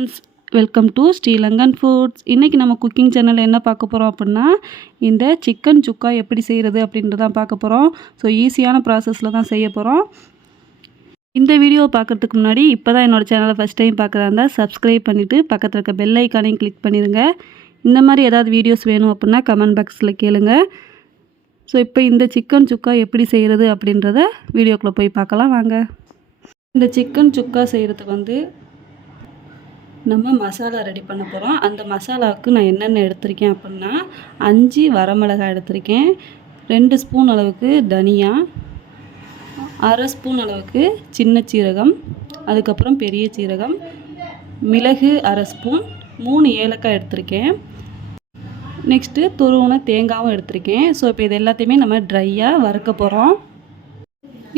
Friends, welcome to Sri Lankan foods. இன்றைக்கி நம்ம cooking சேனலில் என்ன பார்க்க போகிறோம் அப்படின்னா, இந்த சிக்கன் சுக்கா எப்படி செய்கிறது அப்படின்றதான் பார்க்க போகிறோம். ஸோ ஈஸியான ப்ராசஸில் தான் செய்ய போகிறோம். இந்த வீடியோ பார்க்குறதுக்கு முன்னாடி இப்போ தான் என்னோடய சேனலை ஃபஸ்ட் டைம் பார்க்குறதா இருந்தால் சப்ஸ்கிரைப் பண்ணிவிட்டு பக்கத்தில் இருக்க பெல் ஐக்கானையும் கிளிக் பண்ணிடுங்க. இந்த மாதிரி ஏதாவது வீடியோஸ் வேணும் அப்படின்னா கமெண்ட் பாக்ஸில் கேளுங்க. ஸோ இப்போ இந்த சிக்கன் சுக்கா எப்படி செய்கிறது அப்படின்றத வீடியோக்குள்ளே போய் பார்க்கலாம் வாங்க. இந்த சிக்கன் சுக்கா செய்கிறதுக்கு நம்ம மசாலா ரெடி பண்ண போகிறோம். அந்த மசாலாவுக்கு நான் என்னென்ன எடுத்திருக்கேன் அப்படின்னா 5 வரமிளகாய் எடுத்திருக்கேன், 2 ஸ்பூன் அளவுக்கு தனியா, 1/2 ஸ்பூன் அளவுக்கு சின்ன சீரகம், அதுக்கப்புறம் பெரிய சீரகம், மிளகு 1/2 ஸ்பூன், 3 ஏலக்காய் எடுத்திருக்கேன். நெக்ஸ்ட்டு துருவின தேங்காயும் எடுத்திருக்கேன். ஸோ இப்போ இது எல்லாத்தையுமே நம்ம ட்ரையாக வறுக்க போகிறோம்.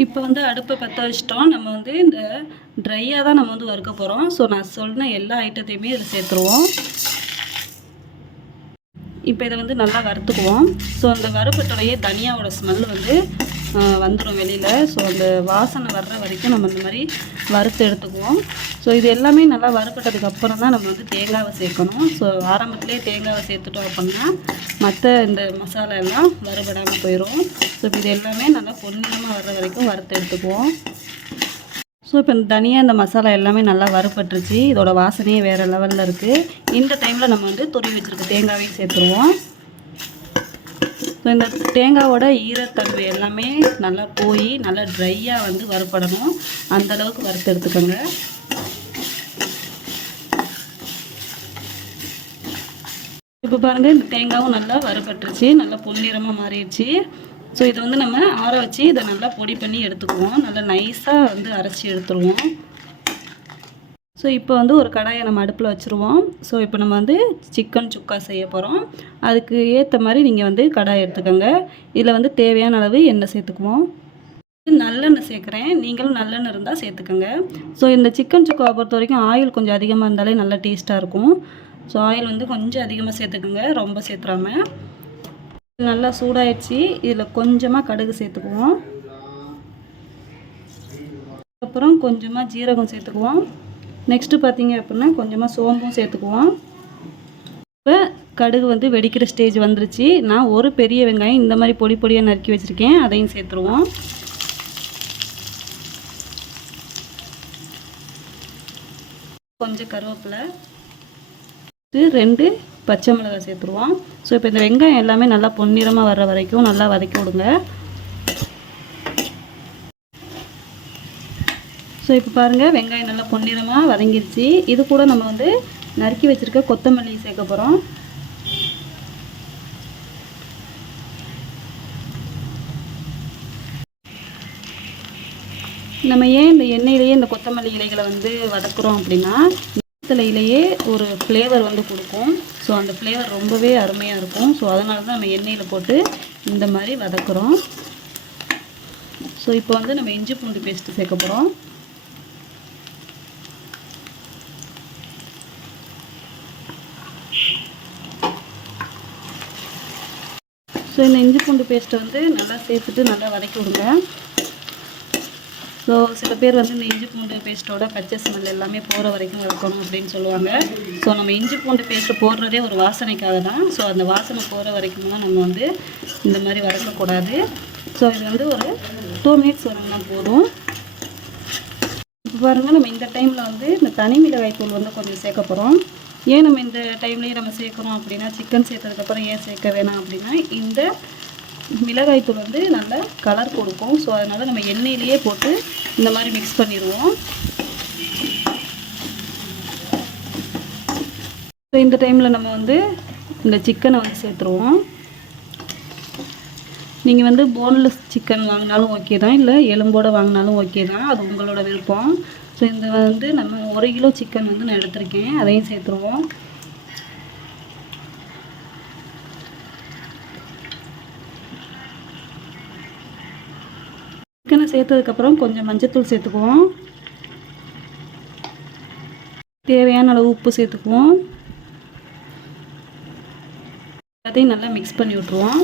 இப்போ அடுப்பை பற்ற வச்சிட்டோம். நம்ம இந்த ட்ரையாக தான் நம்ம வறுக்க போகிறோம். ஸோ நான் சொன்ன எல்லா ஐட்டத்தையுமே இதில் சேர்த்துருவோம். இப்போ இதை நல்லா வறுத்துக்குவோம். ஸோ அந்த வறுப்பட்டோடைய தனியாவோட ஸ்மெல் வந்துடும் வெளியில். ஸோ அந்த வாசனை வர்ற வரைக்கும் நம்ம இந்த மாதிரி வறுத்து எடுத்துக்குவோம். ஸோ இது எல்லாமே நல்லா வறுப்பட்டதுக்கு அப்புறம் தான் நம்ம தேங்காவை சேர்க்கணும். ஸோ ஆரம்பத்துலேயே தேங்காவை சேர்த்துட்டோம் அப்படின்னா மற்ற இந்த மசாலா எல்லாம் வறுபடாமல் போயிடும். ஸோ இப்போ இது எல்லாமே நல்லா பொன்னிறமாக வர்ற வரைக்கும் வறுத்து எடுத்துக்குவோம். ஸோ இப்போ இந்த தனியாக இந்த மசாலா எல்லாமே நல்லா வறுப்பட்டுருச்சு. இதோட வாசனையே வேறு லெவலில் இருக்குது. இந்த டைமில் நம்ம துருவி வச்சுருக்க தேங்காவையும் சேர்த்துருவோம். ஸோ இந்த தேங்காவோட ஈரத்தன்மை எல்லாமே நல்லா போய் நல்லா ட்ரையாக வறுப்படணும். அந்தளவுக்கு வறுத்து எடுத்துக்கோங்க. இப்போ பாருங்கள், இந்த தேங்காவும் நல்லா வறுப்பட்டுருச்சு, நல்லா பொன்னிறமாக மாறிடுச்சு. ஸோ இதை நம்ம ஆற வச்சு இதை நல்லா பொடி பண்ணி எடுத்துக்குவோம். நல்லா நைஸாக அரைச்சி எடுத்துருவோம். ஸோ இப்போ ஒரு கடாயை நம்ம அடுப்பில் வச்சுருவோம். ஸோ இப்போ நம்ம சிக்கன் சுக்கா செய்ய போகிறோம். அதுக்கு ஏற்ற மாதிரி நீங்கள் கடாய் எடுத்துக்கோங்க. இதில் தேவையான அளவு எண்ணெய் சேர்த்துக்குவோம். நல்லெண்ணெய் சேர்க்குறேன், நீங்களும் நல்லெண்ணெய் இருந்தால் சேர்த்துக்கோங்க. ஸோ இந்த சிக்கன் சுக்காவை பொறுத்த வரைக்கும் ஆயில் கொஞ்சம் அதிகமாக இருந்தாலே நல்லா டேஸ்ட்டாக இருக்கும். ஸோ ஆயில் கொஞ்சம் அதிகமாக சேர்த்துக்கோங்க, ரொம்ப சேர்த்துறாமல். நல்லா சூடாயிடுச்சு. இதில் கொஞ்சமாக கடுகு சேர்த்துக்குவோம். அப்புறம் கொஞ்சமாக ஜீரகம் சேர்த்துக்குவோம். நெக்ஸ்ட்டு பார்த்தீங்க அப்படின்னா கொஞ்சமாக சோம்பும் சேர்த்துக்குவோம். இப்போ கடுகு வெடிக்கிற ஸ்டேஜ் வந்துருச்சு. நான் ஒரு பெரிய வெங்காயம் இந்த மாதிரி பொடி பொடியாக நறுக்கி வச்சுருக்கேன், அதையும் சேர்த்துருவோம். கொஞ்சம் கருவேப்பிலை, 2 பச்சை மிளகாய் சேர்த்துருவோம். ஸோ இப்போ இந்த வெங்காயம் எல்லாமே நல்லா பொன்னிறமாக வர்ற வரைக்கும் நல்லா வதக்கி விடுங்க. ஸோ இப்போ பாருங்கள், வெங்காயம் நல்லா பொன்னிறமாக வதங்கிடுச்சு. இது கூட நம்ம நறுக்கி வச்சுருக்க கொத்தமல்லி சேர்க்க போகிறோம். நம்ம ஏன் இந்த எண்ணெயிலேயே இந்த கொத்தமல்லி இலைகளை வதக்குறோம் அப்படின்னா, இலையிலேயே ஒரு ஃப்ளேவர் கொடுக்கும். ஸோ அந்த ஃப்ளேவர் ரொம்பவே அருமையாக இருக்கும். ஸோ அதனால தான் நம்ம எண்ணெயில் போட்டு இந்த மாதிரி வதக்குறோம். ஸோ இப்போ நம்ம இஞ்சி பூண்டு பேஸ்ட்டு சேர்க்க போகிறோம். ஸோ இந்த இஞ்சி பூண்டு பேஸ்ட்டை நல்லா சேர்த்துட்டு நல்லா வதக்கி விடுங்க. ஸோ சில பேர் இந்த இஞ்சி பூண்டு பேஸ்ட்டோட பச்சை ஸ்மெல் எல்லாமே போகிற வரைக்கும் வதக்கணும் அப்படின்னு சொல்லுவாங்க. ஸோ நம்ம இஞ்சி பூண்டு பேஸ்ட்டு போடுறதே ஒரு வாசனைக்காக தான். ஸோ அந்த வாசனை போகிற வரைக்கும் தான் நம்ம இந்த மாதிரி வதக்கக்கூடாது. ஸோ இது ஒரு 2 மினிட்ஸ் வரணும்னா போதும். இப்போ பாருங்கள், நம்ம இந்த டைமில் இந்த தனி மிளகாய் தூள் கொஞ்சம் சேர்க்க போகிறோம். ஏன் நம்ம இந்த டைம்லேயே நம்ம சேர்க்குறோம் அப்படின்னா, சிக்கன் சேர்த்ததுக்கப்புறம் ஏன் சேர்க்க வேணாம் அப்படின்னா, இந்த மிளகாய் தூள் நல்ல கலர் கொடுக்கும். ஸோ அதனால் நம்ம எண்ணெயிலேயே போட்டு இந்த மாதிரி மிக்ஸ் பண்ணிடுவோம். ஸோ இந்த டைமில் நம்ம இந்த சிக்கனை சேர்த்துருவோம். நீங்கள் போன்லெஸ் சிக்கன் வாங்கினாலும் ஓகே தான், இல்லை எலும்போடு வாங்கினாலும் ஓகே தான், அது உங்களோட விருப்பம். ஸோ இந்த நம்ம 1 கிலோ சிக்கன் நான் எடுத்திருக்கேன், அதையும் சேர்த்துருவோம். சிக்கனை சேர்த்ததுக்கப்புறம் கொஞ்சம் மஞ்சத்தூள் சேர்த்துக்குவோம். தேவையான அளவு உப்பு சேர்த்துக்குவோம். அதையும் நல்லா மிக்ஸ் பண்ணி விட்ருவோம்.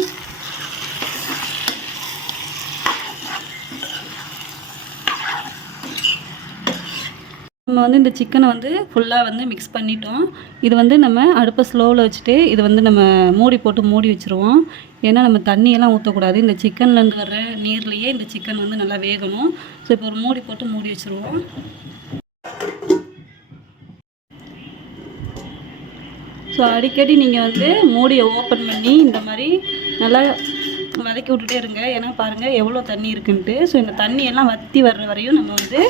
நம்ம வந்து இந்த சிக்கனை வந்து ஃபுல்லாக வந்து மிக்ஸ் பண்ணிட்டோம். இது வந்து நம்ம அடுப்பை ஸ்லோவில் வச்சுட்டு இது வந்து நம்ம மூடி போட்டு மூடி வச்சுருவோம். ஏன்னா நம்ம தண்ணியெல்லாம் ஊற்றக்கூடாது. இந்த சிக்கன்லேருந்து வர்ற நீர்லேயே இந்த சிக்கன் வந்து நல்லா வேகணும். ஸோ இப்போ ஒரு மூடி போட்டு மூடி வச்சுருவோம். ஸோ அடிக்கடி நீங்கள் வந்து மூடியை ஓப்பன் பண்ணி இந்த மாதிரி நல்லா வதக்கி விட்டுட்டே இருங்க. ஏன்னா பாருங்கள் எவ்வளோ தண்ணி இருக்குன்ட்டு. ஸோ இந்த தண்ணியெல்லாம் வற்றி வர்ற வரையும் நம்ம வந்து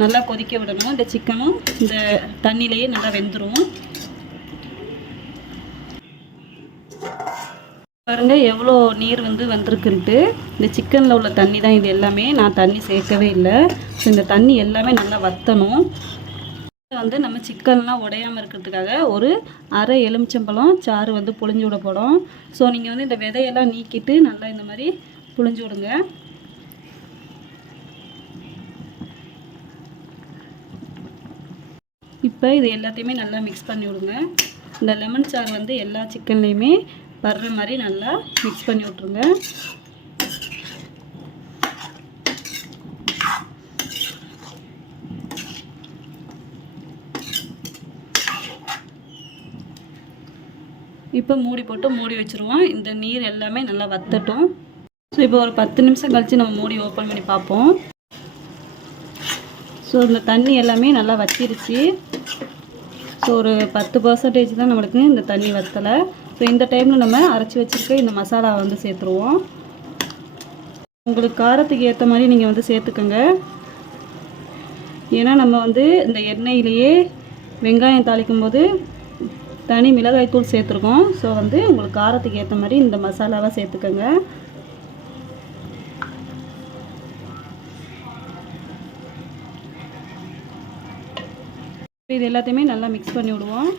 நல்லா கொதிக்க விடணும். இந்த சிக்கனும் இந்த தண்ணியிலேயே நல்லா வெந்துடும். பாருங்கள் எவ்வளோ நீர் வந்து வந்திருக்குன்ட்டு. இந்த சிக்கனில் உள்ள தண்ணி தான் இது எல்லாமே. நான் தண்ணி சேர்க்கவே இல்லை. ஸோ இந்த தண்ணி எல்லாமே நல்லா வற்றணும். வந்து நம்ம சிக்கன்லாம் உடையாமல் இருக்கிறதுக்காக ஒரு அரை எலுமிச்சம்பழம் சாறு வந்து புழிஞ்சு விட போகிறோம். ஸோ நீங்கள் வந்து இந்த விதையெல்லாம் நீக்கிட்டு நல்லா இந்த மாதிரி புழிஞ்சு விடுங்க. இப்போ இது எல்லாத்தையுமே நல்லா மிக்ஸ் பண்ணி விடுங்க. இந்த லெமன் சாறு வந்து எல்லா சிக்கன்லேயுமே வர்ற மாதிரி நல்லா மிக்ஸ் பண்ணி விட்ருங்க. இப்போ மூடி போட்டு மூடி வச்சுருவோம். இந்த நீர் எல்லாமே நல்லா வற்றட்டும். ஸோ இப்போ ஒரு 10 நிமிஷம் கழித்து நம்ம மூடி ஓப்பன் பண்ணி பார்ப்போம். ஸோ இந்த தண்ணி எல்லாமே நல்லா வற்றிருச்சு. ஸோ ஒரு 10% தான் நம்மளுக்கு இந்த தண்ணி வற்றலை. ஸோ இந்த டைமில் நம்ம அரைச்சி வச்சுருக்க இந்த மசாலா வந்து சேர்த்துருவோம். உங்களுக்கு காரத்துக்கு ஏற்ற மாதிரி நீங்கள் வந்து சேர்த்துக்கோங்க. ஏன்னா நம்ம வந்து இந்த எண்ணெயிலேயே வெங்காயம் தாளிக்கும் போது தனி மிளகாய்த்தூள் சேர்த்துருக்கோம். ஸோ வந்து உங்களுக்கு காரத்துக்கு ஏற்ற மாதிரி இந்த மசாலாவை சேர்த்துக்கோங்க. இது எல்லாத்தையுமே நல்லா மிக்ஸ் பண்ணி விடுவோம்.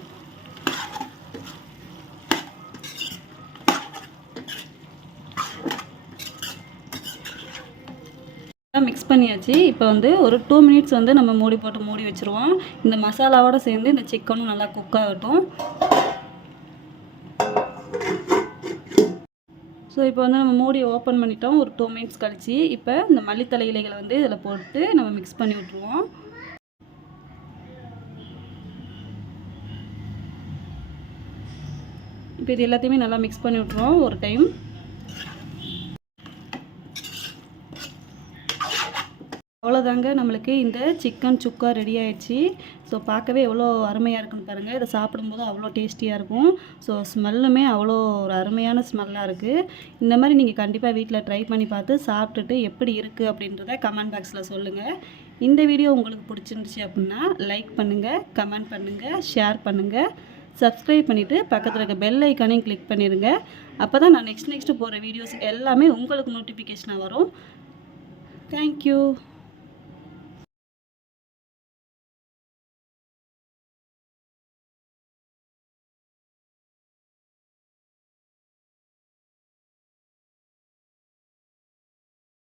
மிக்ஸ் பண்ணியாச்சு. இப்போ வந்து ஒரு 2 மினிட்ஸ் வந்து நம்ம மூடி போட்டு மூடி வச்சுருவோம். இந்த மசாலாவோடு சேர்ந்து இந்த சிக்கனும் நல்லா குக் ஆகட்டும். ஸோ இப்போ வந்து நம்ம மூடி ஓப்பன் பண்ணிட்டோம் ஒரு 2 மினிட்ஸ் கழிச்சு. இப்போ இந்த மல்லித்தலை இலைகளை வந்து இதில் போட்டு நம்ம மிக்ஸ் பண்ணி விட்ருவோம். இப்போ இது எல்லாத்தையுமே நல்லா மிக்ஸ் பண்ணி விட்ருவோம் ஒரு டைம். அவ்வளோதாங்க, நம்மளுக்கு இந்த சிக்கன் சுக்கா ரெடி ஆயிடுச்சு. ஸோ பார்க்கவே எவ்வளோ அருமையாக இருக்குன்னு பாருங்கள். இதை சாப்பிடும்போது அவ்வளோ டேஸ்டியாக இருக்கும். ஸோ ஸ்மெல்லுமே அவ்வளோ ஒரு அருமையான ஸ்மெல்லாக இருக்குது. இந்த மாதிரி நீங்கள் கண்டிப்பாக வீட்டில் ட்ரை பண்ணி பார்த்து சாப்பிட்டுட்டு எப்படி இருக்குது அப்படின்றத கமெண்ட் பாக்ஸில் சொல்லுங்கள். இந்த வீடியோ உங்களுக்கு பிடிச்சிருந்துச்சி அப்படின்னா லைக் பண்ணுங்கள், கமெண்ட் பண்ணுங்கள், ஷேர் பண்ணுங்கள், சப்ஸ்கிரைப் பண்ணிவிட்டு பக்கத்தில் இருக்க பெல் ஐக்கானையும் கிளிக் பண்ணிடுங்க. அப்போ தான் நான் நெக்ஸ்ட்டு போகிற வீடியோஸ் எல்லாமே உங்களுக்கு நோட்டிஃபிகேஷனாக வரும். தேங்க்யூ.